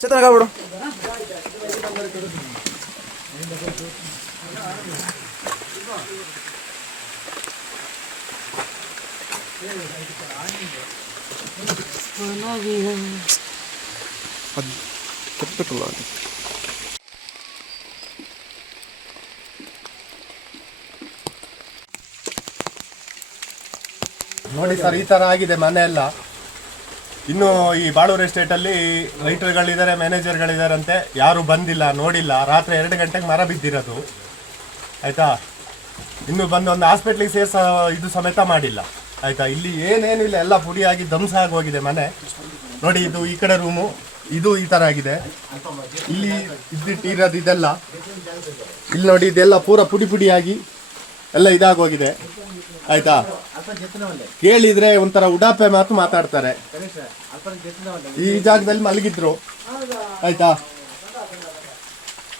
ಚೇತನ ಅದು ಅದು. ನೋಡಿ ಸರ್ ಈ ತರ ಆಗಿದೆ ಮನೆ ಎಲ್ಲ ಇನ್ನು ಈ ಬಾಳೂರು ಎಸ್ಟೇಟಲ್ಲಿ ರೈಟರ್ಗಳಿದ್ದಾರೆ ಮ್ಯಾನೇಜರ್ಗಳಿದಾರಂತೆ ಯಾರು ಬಂದಿಲ್ಲ, ನೋಡಿಲ್ಲ. ರಾತ್ರಿ ಎರಡು ಗಂಟೆಗೆ ಮರ ಬಿದ್ದಿರೋದು. ಆಯಿತಾ? ಇನ್ನು ಬಂದು ಒಂದು ಹಾಸ್ಪಿಟ್ಲಿಗೆ ಸೇರ್ಸ ಇದು ಸಮೇತ ಮಾಡಿಲ್ಲ. ಆಯಿತಾ? ಇಲ್ಲಿ ಏನೇನು ಇಲ್ಲ, ಎಲ್ಲ ಪುಡಿಯಾಗಿ ಧ್ವಂಸ ಆಗಿ ಹೋಗಿದೆ ಮನೆ. ನೋಡಿ, ಇದು ಈ ಕಡೆ ರೂಮು, ಇದು ಈ ತರ ಆಗಿದೆ. ಇಲ್ಲಿ ಇದ್ದಿಟ್ಟಿರೋದು ಇದೆಲ್ಲ. ಇಲ್ಲಿ ನೋಡಿ, ಇದೆಲ್ಲ ಪೂರ ಪುಡಿ ಪುಡಿಯಾಗಿ ಎಲ್ಲ ಇದಾಗೋಗಿದೆ. ಆಯ್ತಾ? ಕೇಳಿದ್ರೆ ಒಂಥರ ಉಡಾಪೆ ಮಾತು ಮಾತಾಡ್ತಾರೆ. ಈ ಜಾಗದಲ್ಲಿ ಮಲಗಿದ್ರು. ಆಯ್ತಾ?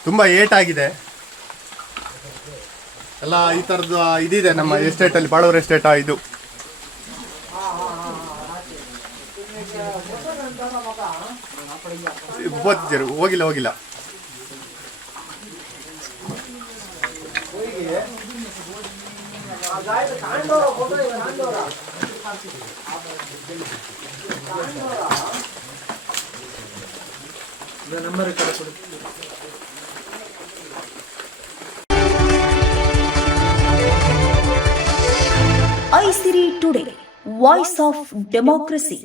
ತುಂಬಾ ಏಟಾಗಿದೆ. ಎಲ್ಲ ಈ ಥರದ್ದು ಇದಿದೆ ನಮ್ಮ ಎಸ್ಟೇಟ್ ಅಲ್ಲಿ, ಬಾಳೂರು ಎಸ್ಟೇಟ್ ಇದು. ಹೋಗಿಲ್ಲ ಹೋಗಿಲ್ಲ. ಹೋಗಿಲ್ಲ Aisiri today voice of democracy